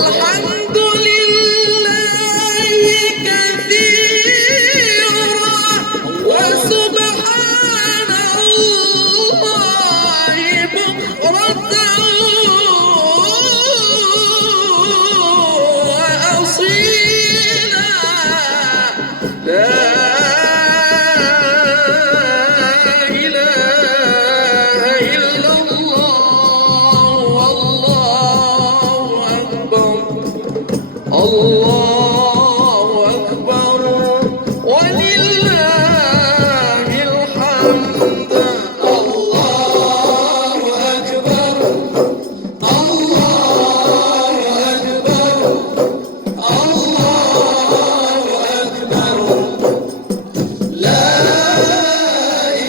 والحمد لله كثيرا وسبحان الله بكرة وأصيلا. لا إله إلا الله والله أكبر. الله أكبر ولله الحمد. الله أكبر الله أكبر الله أكبر. لا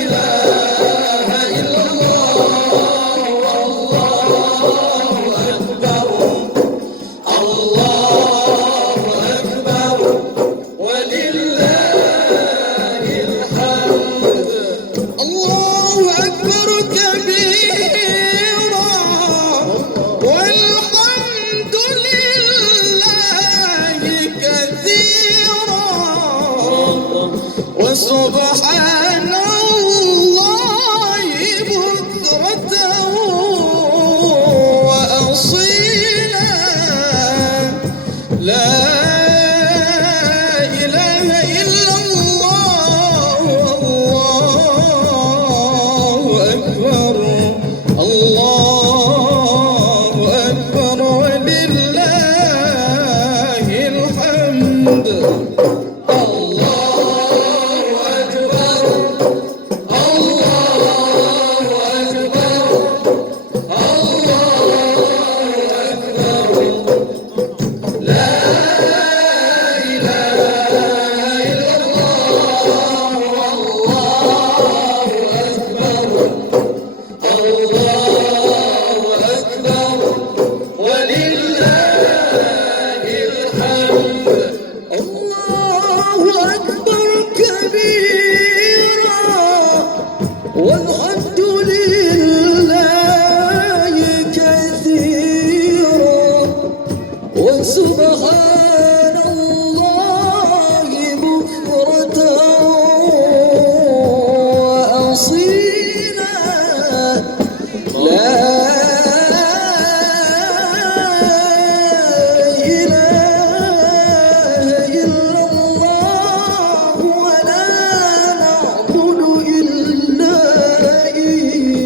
إله إلا الله والله أكبر. الله أكبر ولله الحمد. الله أكبر كبيرا والحمد لله كثيرا وسبحان الله بكرة وأصيلا. لا إله إلا الله والله أكبر. الله أكبر ولله الحمد. الله أكبر الله أكبر الله أكبر. لا إله إلا الله والله أكبر. الله أكبر ولله الحمد. الله أكبر كبيرا والحمد لله كثيرا وسبحان الله بكرة وأصيلا. لا إله إلا الله ولا نعبد إلا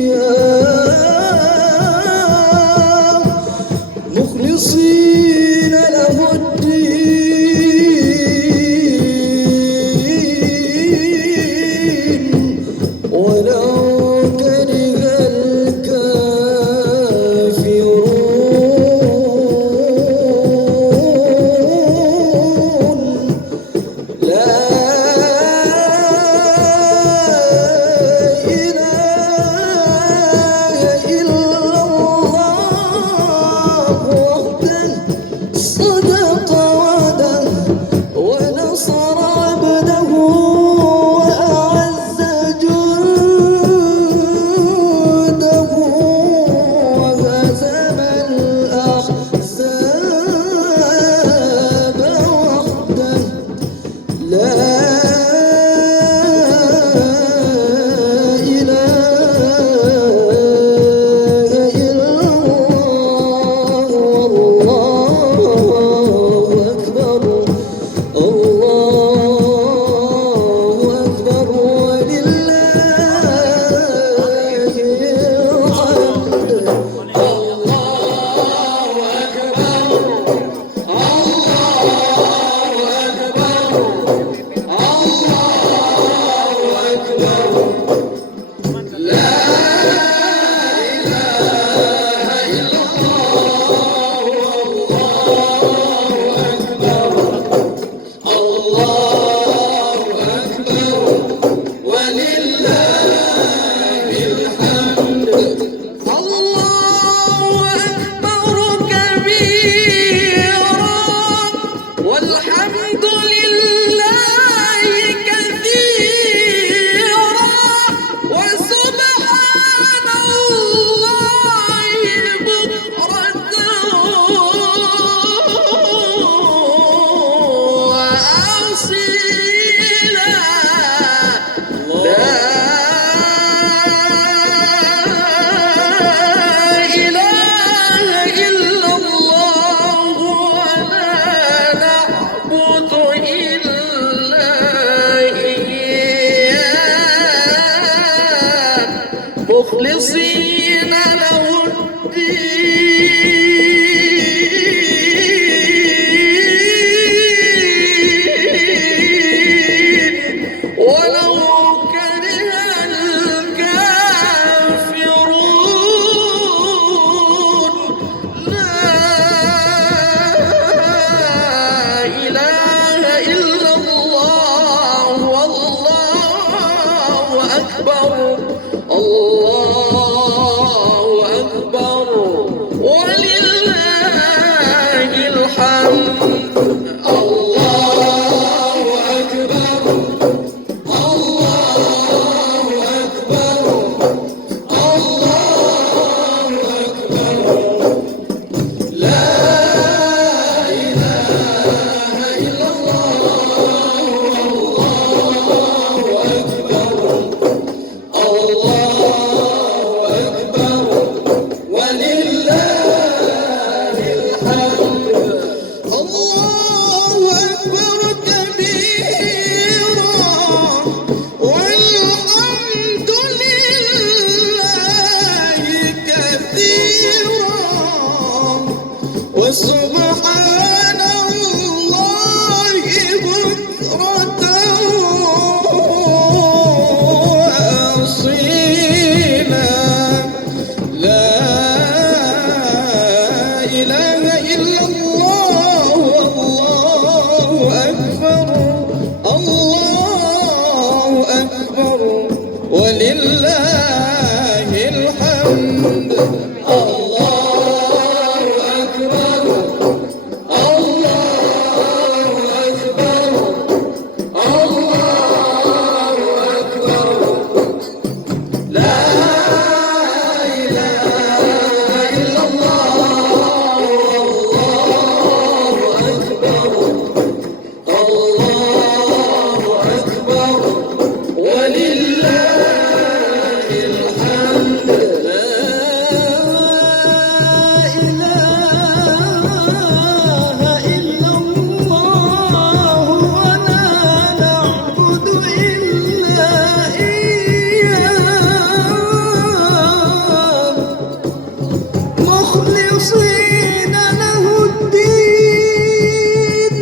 إياه مخلصين له الدين ولو كره الكافرون. لا إله إلا الله وحده صدق وعده ونصر عبده وأعز جنده وهزم الأحزاب وحده. لا إله إلا الله والله الحمد. الله أكبر الله أكبر الله أكبر لا إله إلا الله الله أكبر الله أكبر ولله الحمد. الله أكبر كبيرا والحمد لله كثيرا وسبحان الله بكرة وأصيلا لا إله إلا الله والله أكبر الله أكبر ولله الحمد. الله أكبر الله أكبر الله أكبر لا إله إلا الله الله أكبر الله أكبر ولله الحمد. لا إله إلا الله ولا نعبد إلا إياه مخلصين له الدين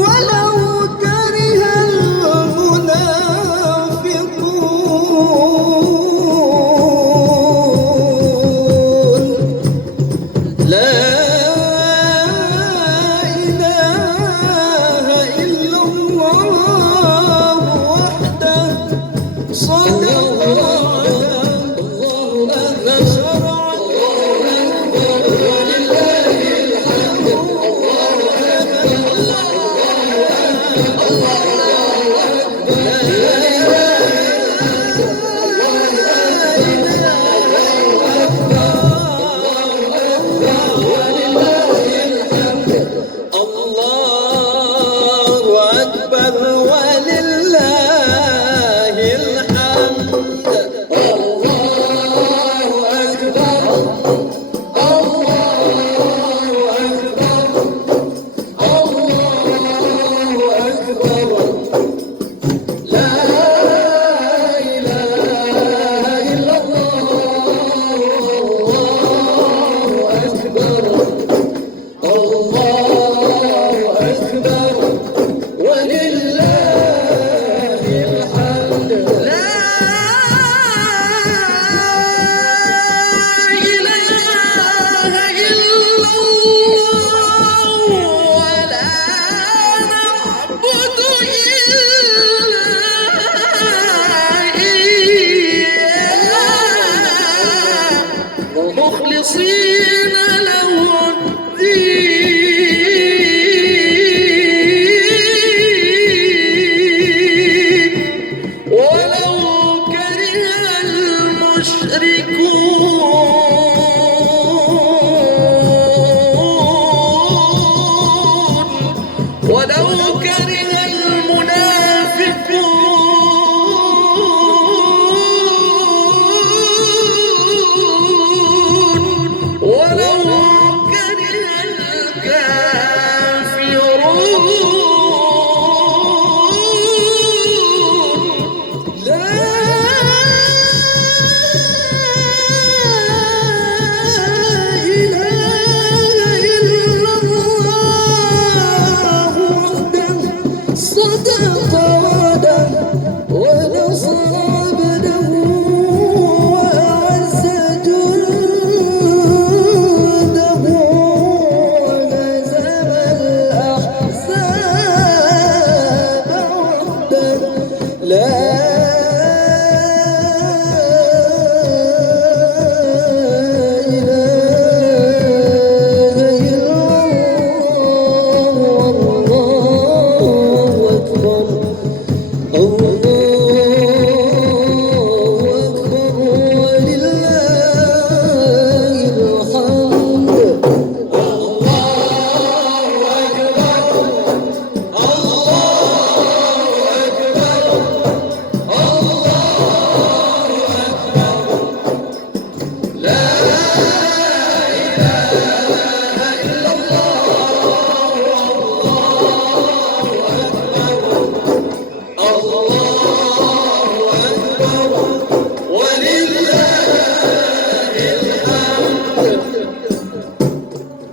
ولو كره المنافقون. لا إله إلا الله وحده صدق وعده نصر ولله الحمد. الله أكبر ولله الحمد. الله أكبر الله أكبر الله أكبر لا إله إلا الله الله أكبر الله أكبر ولله الحمد. لا إله إلا الله ولا نعبد إلا إياه مخلصين له الدين ولو كره المشركون ولو كره المنافقون ولو كره الكافرون.